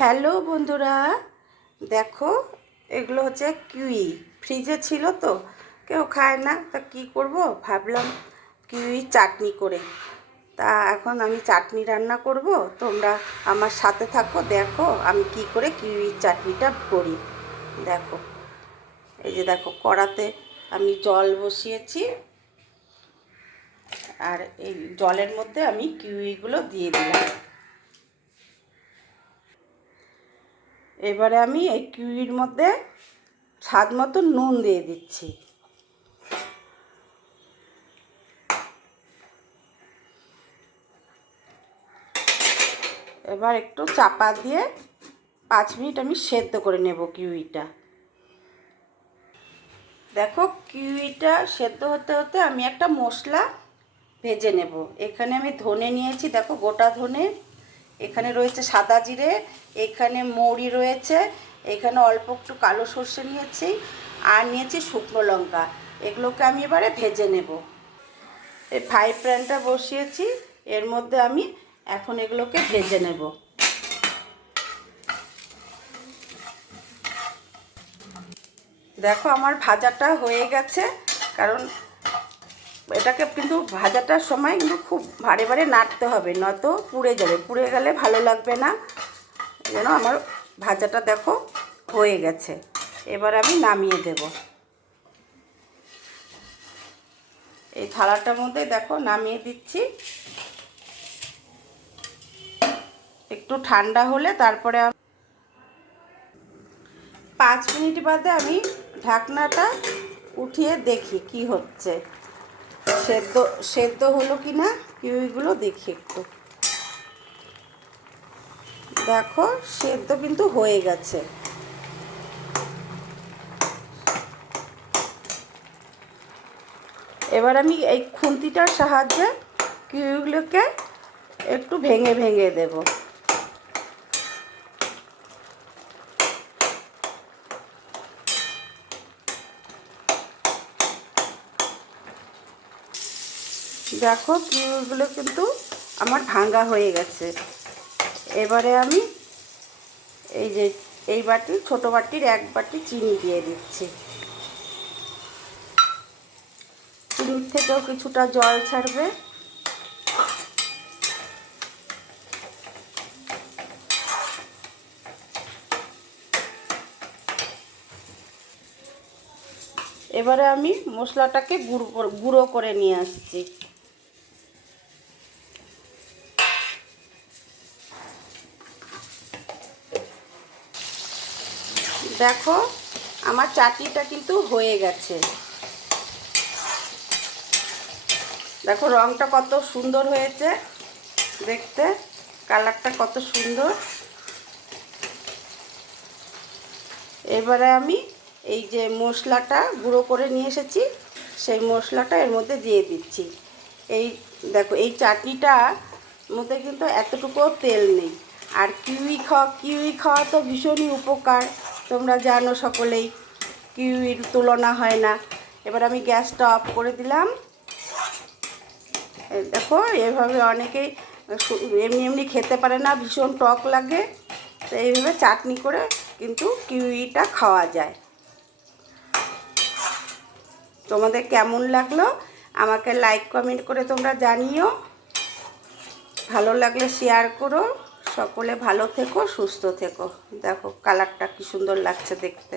Hello বন্ধুরা, দেখো এগুলো হচ্ছে কিউই। ফ্রিজে ছিল তো, কেউ খায় না, তা কি করব ভাবলাম কিউই চাটনি করে। তা এখন আমি চাটনি রান্না করব, তোমরা আমার সাথে থাকো, দেখো আমি কি করে কিউই চাটনিটা করি। দেখো, এই যে দেখো কড়াতে আমি জল বসিয়েছি, আর এই জলের মধ্যে আমি কিউইগুলো দিয়ে দিলাম। এবারে আমি এই কিউইর মধ্যে স্বাদ মতো নুন দিয়ে দিচ্ছি। এবার একটু চাপা দিয়ে 5 মিনিট আমি সেদ্ধ করে নেব কিউইটা। দেখো কিউইটা সেদ্ধ হতে হতে আমি একটা মশলা ভেজে নেব। এখানে আমি ধনে নিয়েছি, দেখো গোটা ধনে, এখানে রয়েছে সাদা জিরে, এখানে মৌরি রয়েছে, এখানে অল্প একটু কালো সর্ষে নিয়েছি, আর নিয়েছি শুকনো লঙ্কা। এগুলোকে আমি এবারে ভেজে নেব। এই ফ্রাই প্যানটা বসিয়েছি, এর মধ্যে আমি এখন এগুলোকে ভেজে নেব। দেখো আমার ভাজাটা হয়ে গেছে, কারণ এটাকে কিন্তু ভাজাটার সময় কিন্তু খুব ভারে ভারে নাড়তে হবে, নয়তো পুড়ে যাবে, পুড়ে গেলে ভালো লাগবে না। যেন আমার ভাজাটা দেখো হয়ে গেছে। এবার আমি নামিয়ে দেব। এই থালাটার মধ্যে দেখো নামিয়ে দিচ্ছি। একটু ঠান্ডা হলে তারপরে 5 মিনিট বাদে আমি ঢাকনাটা উঠিয়ে দেখি কি হচ্ছে, সেদ্ধ সেদ্ধ হলো কি না কিউইগুলো দেখি একটু। দেখো সেদ্ধ কিন্তু হয়ে গেছে। এবার আমি এই খুন্তিটার সাহায্যে কিউইগুলোকে একটু ভেঙে ভেঙে দেব। দেখো কিউইগুলো কিন্তু আমার ভাঙা হয়ে গেছে। এবারে আমি এই যে এই বাটি, ছোট বাটির 1 বাটি চিনি দিয়ে দিচ্ছি। চিনির থেকেও কিছুটা জল ছাড়বে। এবারে আমি মশলাটাকে গুঁড়ো করে নিয়ে আসছি। দেখো আমার চাটনিটা কিন্তু হয়ে গেছে। দেখো রঙটা কত সুন্দর হয়েছে দেখতে, কালারটা কত সুন্দর। এবারে আমি এই যে মশলাটা গুঁড়ো করে নিয়ে এসেছি, সেই মশলাটা এর মধ্যে দিয়ে দিচ্ছি। এই দেখো এই চাটনিটার মধ্যে কিন্তু এতটুকুও তেল নেই। আর কিউই খাওয়া তো ভীষণই উপকার, তোমরা জানো সকলেই, কিউইর তুলনা হয় না। এবার আমি গ্যাসটা অফ করে দিলাম। দেখো এভাবে অনেকেই এমনি এমনি খেতে পারে না, ভীষণ টক লাগে, তো এইভাবে চাটনি করে কিন্তু কিউইটা খাওয়া যায়। তোমাদের কেমন লাগলো আমাকে লাইক কমেন্ট করে তোমরা জানিও। ভালো লাগলে শেয়ার করো। সকলে ভালো থেকো, সুস্থ থেকো। দেখো কালারটা কি সুন্দর লাগছে দেখতে।